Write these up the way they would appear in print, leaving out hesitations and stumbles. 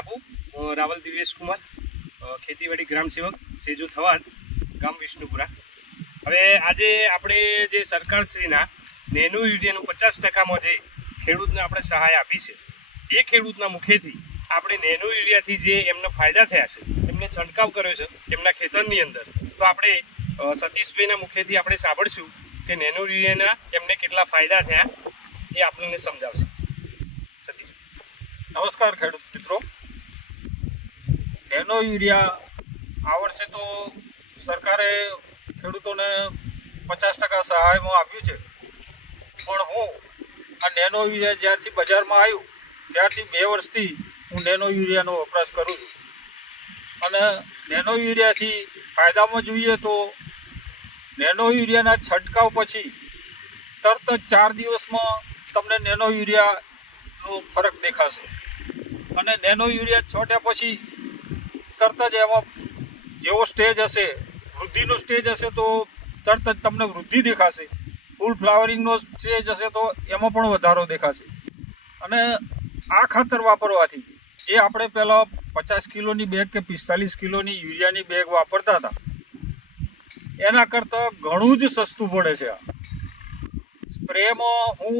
આપું રાવલ દિવેશ કુમાર, ખેતીવાડી ગ્રામ સેવક, સેજો થવાન, ગામ વિષ્ણુપુરા। હવે આજે આપણે જે સરકારશ્રીના નેનો યુરિયાનું 50%માં જે ખેડૂતને આપણે સહાય આપી છે, એ ખેડૂતના મુખેથી આપણે નેનો યુરિયાથી જે એમને ફાયદા થયા છે, એમને છંટકાવ કર્યો છે એમના ખેતરની અંદર, તો આપણે સતીશભાઈના મુખેથી આપણે સાંભળશું કે નેનો યુરિયાના એમને કેટલા ફાયદા થયા એ આપણને સમજાવશે। સતીશભાઈ। નમસ્કાર ખેડૂત મિત્રો। નેનો યુરિયા આ વર્ષે તો સરકારે ખેડૂતોને 50% સહાયમાં આપ્યું છે, પણ હું આ નેનો યુરિયા જ્યારથી બજારમાં આવ્યું ત્યારથી 2 વર્ષથી હું નેનો યુરિયાનો વપરાશ કરું છું। અને નેનો યુરિયાથી ફાયદામાં જોઈએ તો નેનો યુરિયાના છંટકાવ પછી તરત જ 4 દિવસમાં તમને નેનો યુરિયાનો ફરક દેખાશે। અને નેનો યુરિયા છોટ્યા પછી તરત જ એમાં જેવો સ્ટેજ હશે, વૃદ્ધિનો સ્ટેજ હશે તો તરત જ તમને વૃદ્ધિ દેખાશે, ફૂલ ફ્લાવરિંગનો સ્ટેજ હશે તો એમાં પણ વધારો દેખાશે। અને આ ખાતર વાપરવાથી જે આપણે પહેલાં 50 કિલોની બેગ કે 45 કિલોની યુરિયાની બેગ વાપરતા હતા, એના કરતાં ઘણું જ સસ્તું પડે છે। આ સ્પ્રેમાં હું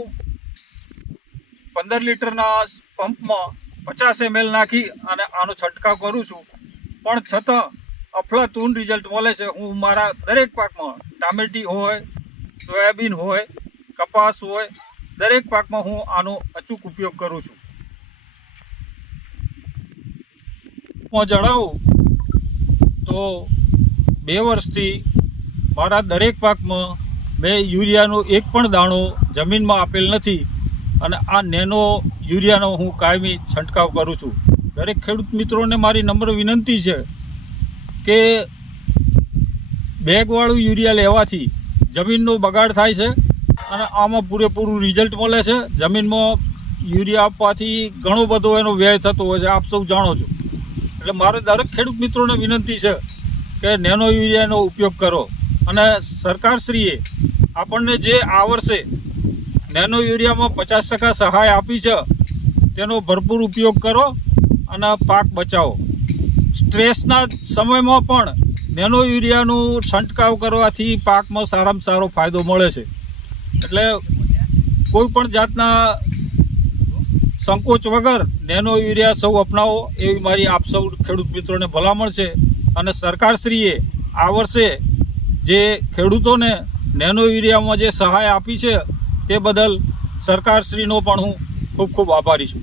15 લીટરના પંપમાં 50 ml નાખી અને આનો છંટકાવ કરું છું, પણ છતાં અફલાતૂન રિઝલ્ટ મળે છે। હું મારા દરેક પાકમાં, ટામેટી હોય, સોયાબીન હોય, કપાસ હોય, દરેક પાકમાં હું આનો અચૂક ઉપયોગ કરું છું। હું જણાવું તો 2 વર્ષથી મારા દરેક પાકમાં મેં યુરિયાનો એક પણ દાણો જમીનમાં આપેલ નથી, અને આ નેનો યુરિયાનો હું કાયમી છંટકાવ કરું છું। દરેક ખેડૂત મિત્રોને મારી નમ્ર વિનંતી છે કે બેગવાળું યુરિયા લેવાથી જમીનનો બગાડ થાય છે અને આમાં પૂરેપૂરું રિઝલ્ટ મળે છે। જમીનમાં યુરિયા આપવાથી ઘણો બધો એનો વ્યય થતો હોય છે, આપ સૌ જાણો છો। એટલે મારે દરેક ખેડૂત મિત્રોને વિનંતી છે કે નેનો યુરિયાનો ઉપયોગ કરો। અને સરકારશ્રીએ આપણને જે આ વર્ષે નેનો યુરિયામાં 50% સહાય આપી છે, તેનો ભરપૂર ઉપયોગ કરો અને પાક બચાવો। સ્ટ્રેસના સમયમાં પણ નેનો યુરિયાનું છંટકાવ કરવાથી પાકમાં સારામાં સારો ફાયદો મળે છે। એટલે કોઈ પણ જાતના સંકોચ વગર નેનો યુરિયા સૌ અપનાવો એવી મારી આપ સૌ ખેડૂત મિત્રોને ભલામણ છે। અને સરકારશ્રીએ આ વર્ષે જે ખેડૂતોને નેનો યુરિયામાં જે સહાય આપી છે તે બદલ સરકારશ્રીનો પણ હું ખૂબ ખૂબ આભારી છું।